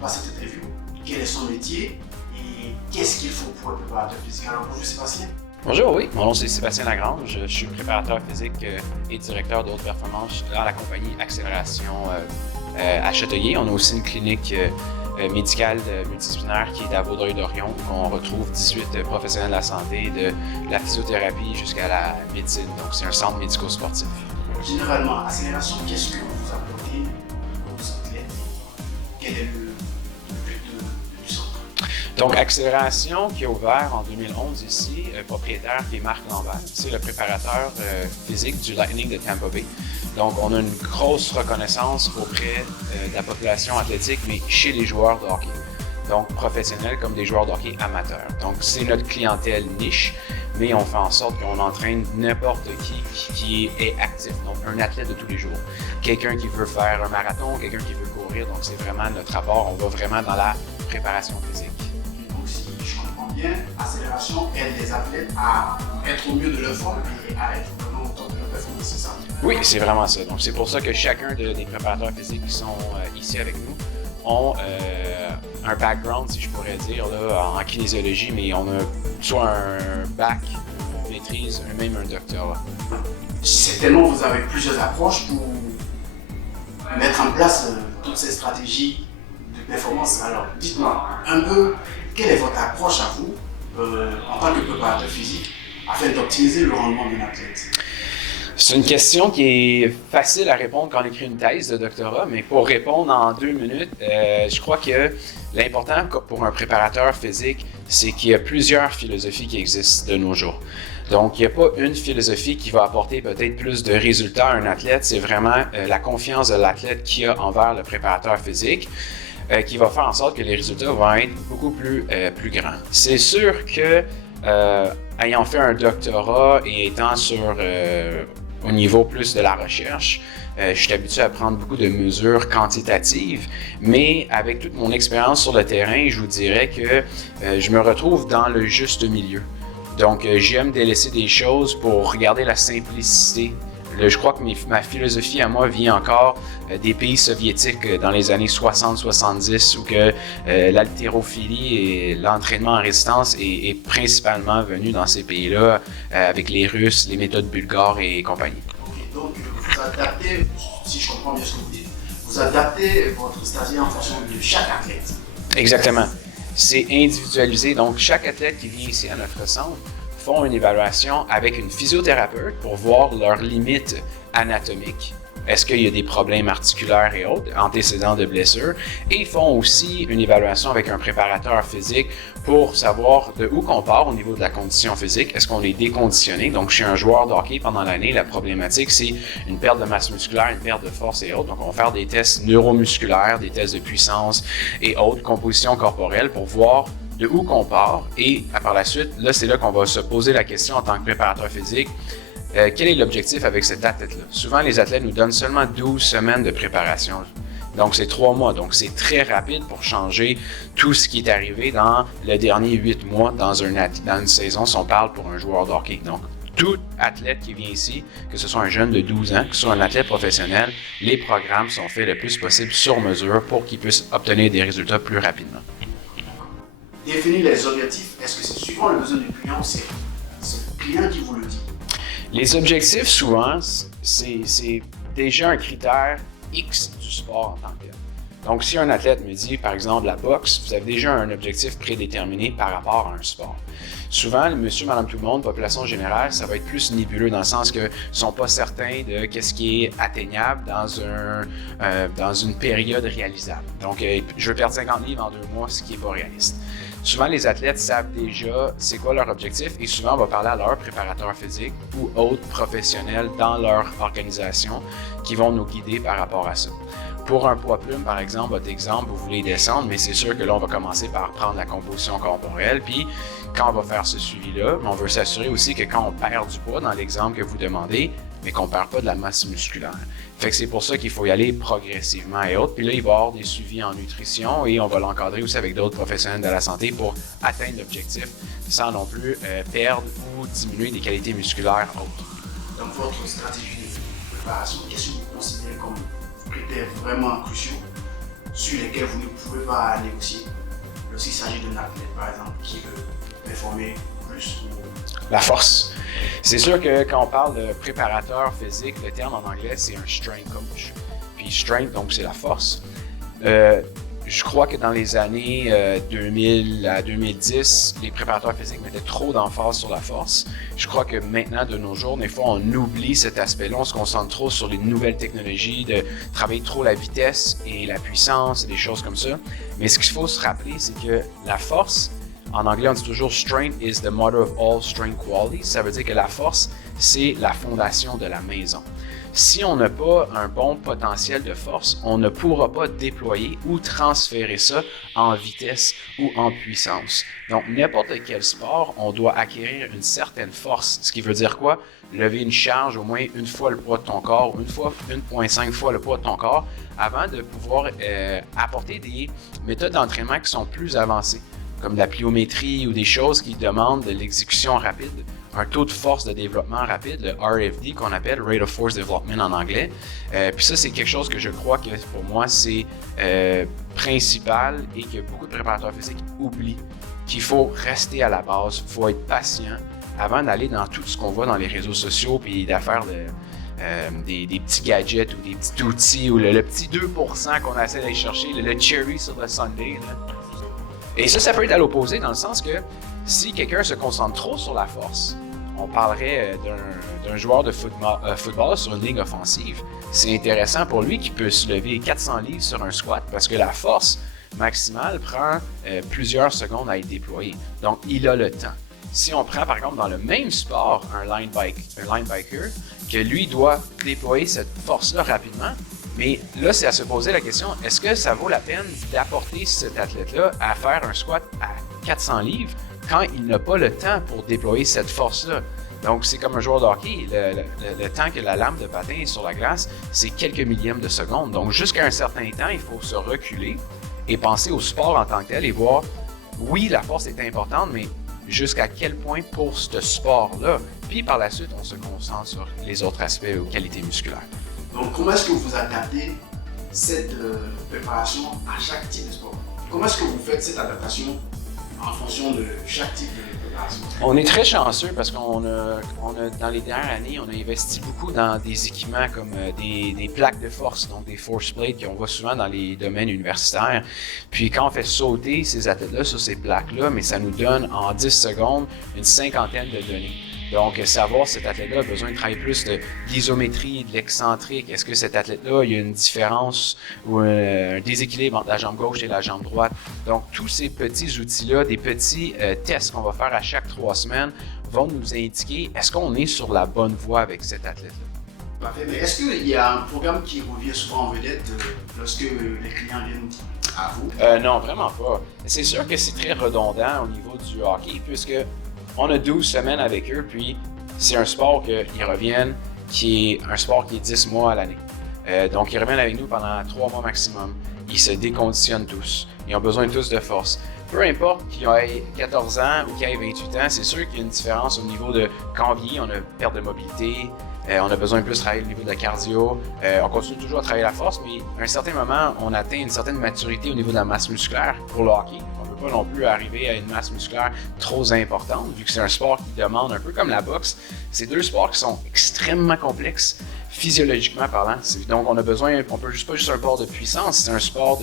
par cette interview, quel est son métier et qu'est-ce qu'il faut pour un préparateur physique. Alors bonjour Sébastien. Bonjour, oui, mon nom c'est Sébastien Lagrange, je suis préparateur physique et directeur de haute performance dans la compagnie Accélération à Châteauguay. On a aussi une clinique médicale multidisciplinaire qui est à Vaudreuil-Dorion, où on retrouve 18 professionnels de la santé, de la physiothérapie jusqu'à la médecine. Donc c'est un centre médico-sportif. Généralement, Accélération, qu'est-ce que vous apportez aux athlètes? Quel est le but du centre? Donc, Accélération, qui a ouvert en 2011 ici, propriétaire qui est Marc Lambert, c'est le préparateur physique du Lightning de Tampa Bay. Donc, on a une grosse reconnaissance auprès de la population athlétique, mais chez les joueurs de hockey. Donc, professionnels comme des joueurs de hockey amateurs. Donc, c'est notre clientèle niche, mais on fait en sorte qu'on entraîne n'importe qui est actif, donc un athlète de tous les jours. Quelqu'un qui veut faire un marathon, quelqu'un qui veut courir, donc c'est vraiment notre rapport, on va vraiment dans la préparation physique. Bien, Accélération aide les athlètes à être au mieux de leur forme et à être vraiment au top de leur performance, c'est ça? Oui, c'est vraiment ça. Donc, c'est pour ça que chacun des préparateurs physiques qui sont ici avec nous ont un background, si je pourrais dire, là, en kinésiologie, mais on a soit un bac, une maîtrise, même un doctorat. Certainement, vous avez plusieurs approches pour mettre en place toutes ces stratégies de performance. Alors, dites-moi un peu, quelle est votre approche à vous en tant que préparateur physique afin d'optimiser le rendement d'un athlète? C'est une question qui est facile à répondre quand on écrit une thèse de doctorat, mais pour répondre en 2 minutes, je crois que l'important pour un préparateur physique, c'est qu'il y a plusieurs philosophies qui existent de nos jours. Donc, il n'y a pas une philosophie qui va apporter peut-être plus de résultats à un athlète, c'est vraiment la confiance de l'athlète qu'il a envers le préparateur physique. Qui va faire en sorte que les résultats vont être beaucoup plus grands. C'est sûr que, ayant fait un doctorat et étant au niveau plus de la recherche, je suis habitué à prendre beaucoup de mesures quantitatives, mais avec toute mon expérience sur le terrain, je vous dirais que je me retrouve dans le juste milieu. Donc, j'aime délaisser des choses pour regarder la simplicité. Je crois que ma philosophie à moi vient encore des pays soviétiques dans les années 60-70 où que l'haltérophilie et l'entraînement en résistance est principalement venu dans ces pays-là avec les Russes, les méthodes bulgares et compagnie. Okay, donc, vous adaptez, si je comprends bien ce que vous dites, vous adaptez votre stratégie en fonction de chaque athlète. Exactement. C'est individualisé. Donc, chaque athlète qui vient ici à notre centre font une évaluation avec une physiothérapeute pour voir leurs limites anatomiques. Est-ce qu'il y a des problèmes articulaires et autres, antécédents de blessures? Et ils font aussi une évaluation avec un préparateur physique pour savoir de où qu'on part au niveau de la condition physique. Est-ce qu'on est déconditionné? Donc, chez un joueur de hockey pendant l'année, la problématique, c'est une perte de masse musculaire, une perte de force et autres. Donc, on va faire des tests neuromusculaires, des tests de puissance et autres, composition corporelle pour voir de où qu'on part et par la suite, là, c'est là qu'on va se poser la question en tant que préparateur physique, quel est l'objectif avec cet athlète-là? Souvent, les athlètes nous donnent seulement 12 semaines de préparation. Donc, c'est 3 mois. Donc, c'est très rapide pour changer tout ce qui est arrivé dans le dernier 8 mois dans une saison, si on parle pour un joueur de hockey. Donc, tout athlète qui vient ici, que ce soit un jeune de 12 ans, que ce soit un athlète professionnel, les programmes sont faits le plus possible sur mesure pour qu'ils puissent obtenir des résultats plus rapidement. Définir les objectifs, est-ce que c'est suivant le besoin du client ou c'est le client qui vous le dit? Les objectifs, souvent, c'est déjà un critère X du sport en tant que tel. Donc, si un athlète me dit, par exemple, la boxe, vous avez déjà un objectif prédéterminé par rapport à un sport. Souvent, monsieur, madame, tout le monde, population générale, ça va être plus nébuleux dans le sens que ne sont pas certains de qu'est-ce qui est atteignable dans une période réalisable. Donc, je veux perdre 50 livres en 2 mois, ce qui n'est pas réaliste. Souvent, les athlètes savent déjà c'est quoi leur objectif et souvent, on va parler à leur préparateur physique ou autres professionnels dans leur organisation qui vont nous guider par rapport à ça. Pour un poids plume, par exemple, votre exemple, vous voulez descendre, mais c'est sûr que là, on va commencer par prendre la composition corporelle. Puis, quand on va faire ce suivi-là, on veut s'assurer aussi que quand on perd du poids, dans l'exemple que vous demandez, mais qu'on ne perd pas de la masse musculaire. Fait que c'est pour ça qu'il faut y aller progressivement et autres. Puis là, il va y avoir des suivis en nutrition et on va l'encadrer aussi avec d'autres professionnels de la santé pour atteindre l'objectif sans non plus perdre ou diminuer des qualités musculaires autres. Dans votre stratégie de préparation, qu'est-ce que vous considérez comme critères vraiment cruciaux sur lesquels vous ne pouvez pas négocier lorsqu'il s'agit d'un athlète, par exemple, qui veut performer plus ou... La force. C'est sûr que quand on parle de préparateur physique, le terme en anglais, c'est un strength coach. Puis strength, donc c'est la force. Je crois que dans les années 2000 à 2010, les préparateurs physiques mettaient trop d'emphase sur la force. Je crois que maintenant, de nos jours, des fois, on oublie cet aspect-là. On se concentre trop sur les nouvelles technologies, de travailler trop la vitesse et la puissance et des choses comme ça. Mais ce qu'il faut se rappeler, c'est que la force, en anglais, on dit toujours « strength is the mother of all strength qualities ». Ça veut dire que la force, c'est la fondation de la maison. Si on n'a pas un bon potentiel de force, on ne pourra pas déployer ou transférer ça en vitesse ou en puissance. Donc, n'importe quel sport, on doit acquérir une certaine force. Ce qui veut dire quoi? Lever une charge au moins une fois le poids de ton corps, 1,5 fois le poids de ton corps, avant de pouvoir apporter des méthodes d'entraînement qui sont plus avancées, comme la pliométrie ou des choses qui demandent de l'exécution rapide, un taux de force de développement rapide, le RFD qu'on appelle Rate of Force Development en anglais. Puis ça, c'est quelque chose que je crois que pour moi, c'est principal et que beaucoup de préparateurs physiques oublient, qu'il faut rester à la base, il faut être patient avant d'aller dans tout ce qu'on voit dans les réseaux sociaux puis d'affaire des petits gadgets ou des petits outils ou le petit 2% qu'on essaie d'aller chercher, le cherry sur le sundae. Là. Et ça peut être à l'opposé dans le sens que si quelqu'un se concentre trop sur la force, on parlerait d'un joueur de football sur une ligne offensive. C'est intéressant pour lui qu'il puisse lever 400 livres sur un squat parce que la force maximale prend plusieurs secondes à être déployée. Donc, il a le temps. Si on prend par exemple dans le même sport un linebacker, que lui doit déployer cette force-là rapidement, mais là, c'est à se poser la question, est-ce que ça vaut la peine d'apporter cet athlète-là à faire un squat à 400 livres quand il n'a pas le temps pour déployer cette force-là? Donc, c'est comme un joueur de hockey. Le temps que la lame de patin est sur la glace, c'est quelques millièmes de seconde. Donc, jusqu'à un certain temps, il faut se reculer et penser au sport en tant que tel et voir, oui, la force est importante, mais jusqu'à quel point pour ce sport-là? Puis, par la suite, on se concentre sur les autres aspects ou qualités musculaires. Donc, comment est-ce que vous adaptez cette préparation à chaque type de sport? Comment est-ce que vous faites cette adaptation en fonction de chaque type de préparation? On est très chanceux parce qu'on a, dans les dernières années, on a investi beaucoup dans des équipements comme des plaques de force, donc des force plates qu'on voit souvent dans les domaines universitaires. Puis quand on fait sauter ces athlètes-là sur ces plaques-là, mais ça nous donne en 10 secondes une cinquantaine de données. Donc, savoir si cet athlète-là a besoin de travailler plus de l'isométrie, de l'excentrique. Est-ce que cet athlète-là, il y a une différence ou un déséquilibre entre la jambe gauche et la jambe droite? Donc, tous ces petits outils-là, des petits tests qu'on va faire à chaque 3 semaines, vont nous indiquer est-ce qu'on est sur la bonne voie avec cet athlète-là. Parfait. Mais est-ce qu'il y a un programme qui revient souvent en vedette lorsque les clients viennent à vous? Non, vraiment pas. C'est sûr que c'est très redondant au niveau du hockey, puisque on a 12 semaines avec eux, puis c'est un sport qu'ils reviennent, qui est un sport qui est 10 mois à l'année. Donc, ils reviennent avec nous pendant 3 mois maximum. Ils se déconditionnent tous. Ils ont besoin tous de force. Peu importe qu'ils aient 14 ans ou qu'ils aient 28 ans, c'est sûr qu'il y a une différence au niveau de quand on vieillit, on a perte de mobilité, on a besoin de plus travailler au niveau de la cardio. On continue toujours à travailler la force, mais à un certain moment, on atteint une certaine maturité au niveau de la masse musculaire pour le hockey. Pas non plus arriver à une masse musculaire trop importante, vu que c'est un sport qui demande un peu comme la boxe. C'est 2 sports qui sont extrêmement complexes, physiologiquement parlant. Donc, on a besoin, on peut pas juste un sport de puissance, c'est un sport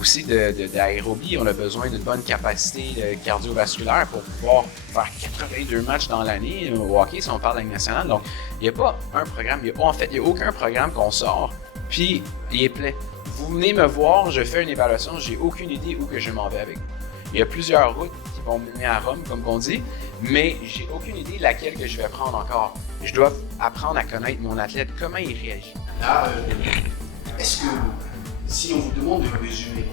aussi d'aérobie. On a besoin d'une bonne capacité cardiovasculaire pour pouvoir faire 82 matchs dans l'année au hockey, si on parle de la Ligue nationale. Donc, il n'y a pas un programme, il n'y a aucun programme qu'on sort, puis il est plein. Vous venez me voir, je fais une évaluation, j'ai aucune idée où que je m'en vais avec vous. Il y a plusieurs routes qui vont mener à Rome, comme on dit, mais j'ai aucune idée laquelle que je vais prendre encore. Je dois apprendre à connaître mon athlète, comment il réagit. Là, est-ce que si on vous demande de résumer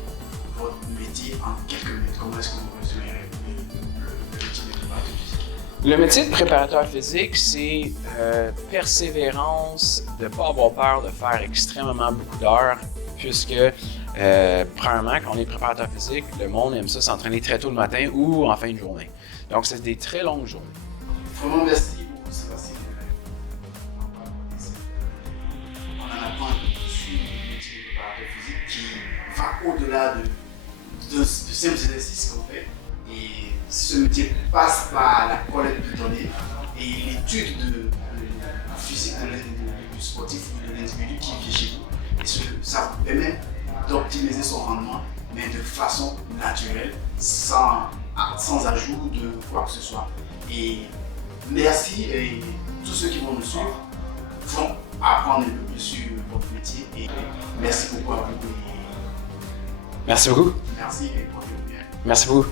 votre métier en quelques minutes, comment est-ce que vous résumerez le métier de préparateur physique? Le métier de préparateur physique, c'est persévérance, de ne pas avoir peur de faire extrêmement beaucoup d'heures, puisque premièrement, quand on est préparateur physique, le monde aime ça s'entraîner très tôt le matin ou en fin de journée. Donc, c'est des très longues journées. Vraiment, merci beaucoup, Sébastien. On en apprend sur le métier de préparateur physique qui va au-delà de simples exercices qu'on fait. Et ce métier passe par la collecte de données et l'étude du physique du sportif ou de l'individu qui vit chez vous. Et ça vous permet d'optimiser son rendement, mais de façon naturelle, sans ajout de quoi que ce soit. Et merci, et tous ceux qui vont nous suivre vont apprendre un peu plus sur votre métier. Et merci beaucoup à vous. Merci beaucoup. Merci et portez-vous bien. Merci beaucoup.